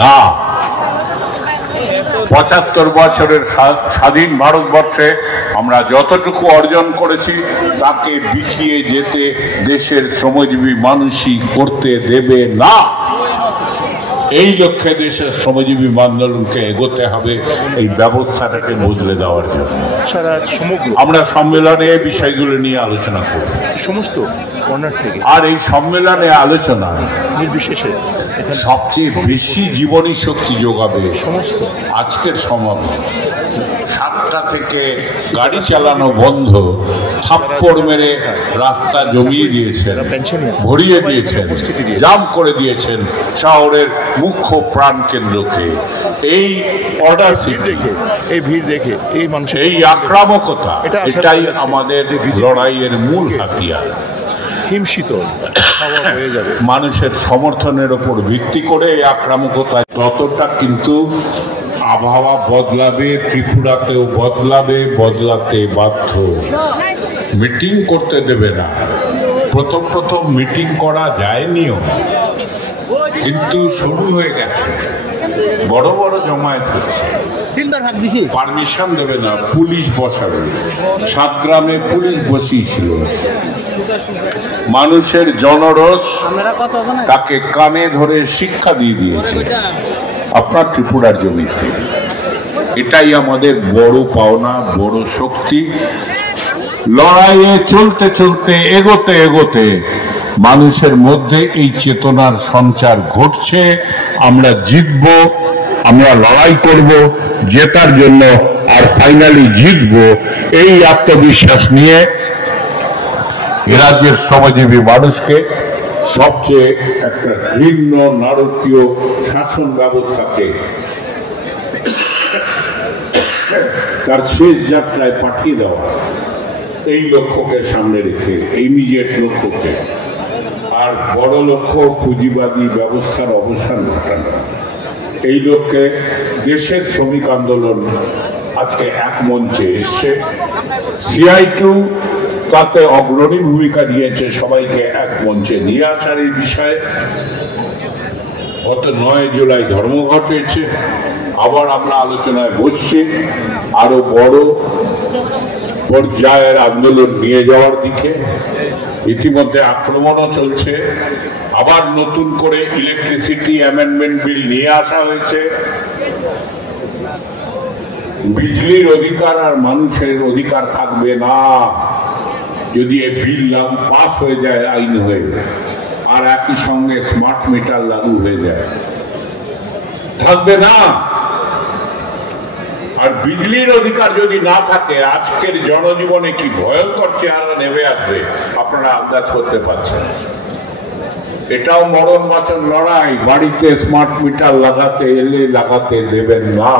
না। ৭৫ বছরের স্বাধীন ভারতবর্ষে আমরা যতটুকু অর্জন করেছি তাকে বিকিয়ে যেতে দেশের শ্রমজীবী মানুষই করতে দেবে না। এই লক্ষ্যে দেশের শ্রমজীবী আন্দোলনকে এগোতে হবে, এই ব্যবস্থাটাকে বদলে দেওয়ার জন্য। আমরা সম্মেলনে এই বিষয়গুলো নিয়ে আলোচনা করব সমস্ত কর্নার থেকে। আর এই সম্মেলনে আলোচনা নির্বিশেষে সবচেয়ে বেশি জীবনী শক্তি যোগাবে সমস্ত আজকের সমাবেশ। 7টা থেকে গাড়ি চালানো বন্ধ, থাপ্পড় মেরে রাস্তা জমিয়ে দিয়েছেন, ভরিয়ে দিয়েছেন, জাম করে দিয়েছেন শহরের মুখ্য প্রাণ কেন্দ্রকে। এই অর্ডার দেখে, এই ভিড় দেখে, এই মানুষের এই আক্রামকতা, এটাই আমাদের লড়াইয়ের মূল হাতিয়ার। হিমশীতল হয়ে যাবে মানুষের সমর্থনের উপর ভিত্তি করে এই আক্রামকতা। ততটা কিন্তু আবহাওয়া বদলাবে, ত্রিপুরাতেও বদলাবে, বদলাতে বাধ্য। মিটিং করতে দেবে না। প্রথম মিটিং করা যায়নিও, কিন্তু শুরু হয়ে গেছে। বড় বড় জমায়েত হচ্ছে, পারমিশন দেবে না, পুলিশ বসাবে। 7 গ্রামে পুলিশ বসিয়েছিল। মানুষের জনরোষ তাকে কানে ধরে শিক্ষা দিয়ে দিয়েছে আপনার ত্রিপুরার জমিতে। এটাই আমাদের বড় পাওনা, বড় শক্তি। লড়াইয়ে চলতে চলতে, এগোতে এগোতে মানুষের মধ্যে এই চেতনার সঞ্চার ঘটছে। আমরা জিতব, আমরা লড়াই করব জেতার জন্য, আর ফাইনালি জিতব, এই আত্মবিশ্বাস নিয়ে রাজ্যের শ্রমজীবী মানুষকে সবচেয়ে একটা ঘৃণ্য নারকীয় শাসন ব্যবস্থাকে তার শেষ যাত্রায় পাঠিয়ে দেওয়া, এই লক্ষ্যকে সামনে রেখে, ইমিডিয়েট লক্ষ্যকে, আর বড় লক্ষ্য পুঁজিবাদী ব্যবস্থার অবসান ঘটানো, এই লক্ষ্যে দেশের শ্রমিক আন্দোলন আজকে এক মঞ্চে এসছে। CI2 তাতে অগ্রণী ভূমিকা নিয়েছে সবাইকে এক মঞ্চে নিয়ে আসার এই বিষয়ে। গত 9 জুলাই ধর্মঘট হয়েছে, আবার আমরা আলোচনায় বসছি আরো বড় পর্যায়ের আন্দোলন নিয়ে যাওয়ার দিকে। ইতিমধ্যে আক্রমণও চলছে, আবার নতুন করে ইলেকট্রিসিটি অ্যামেন্ডমেন্ট বিল নিয়ে আসা হয়েছে। বিজলির অধিকার আর মানুষের অধিকার থাকবে না যদি এই বিল লাগু পাস হয়ে যায়, আইন হয়ে, আর একই সঙ্গে স্মার্ট মিটার লাগু হয়ে যায়, থাকবে না। আর বিজলির অধিকার যদি না থাকে, আজকের জনজীবনে কি ভয়ঙ্কর চেহারা নেমে আসবে আপনারা আন্দাজ করতে পারছেন। এটাও মরণ বাঁচন লড়াই। বাড়িতে স্মার্ট মিটার লাগাতে এলে লাগাতে দেবেন না।